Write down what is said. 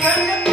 Música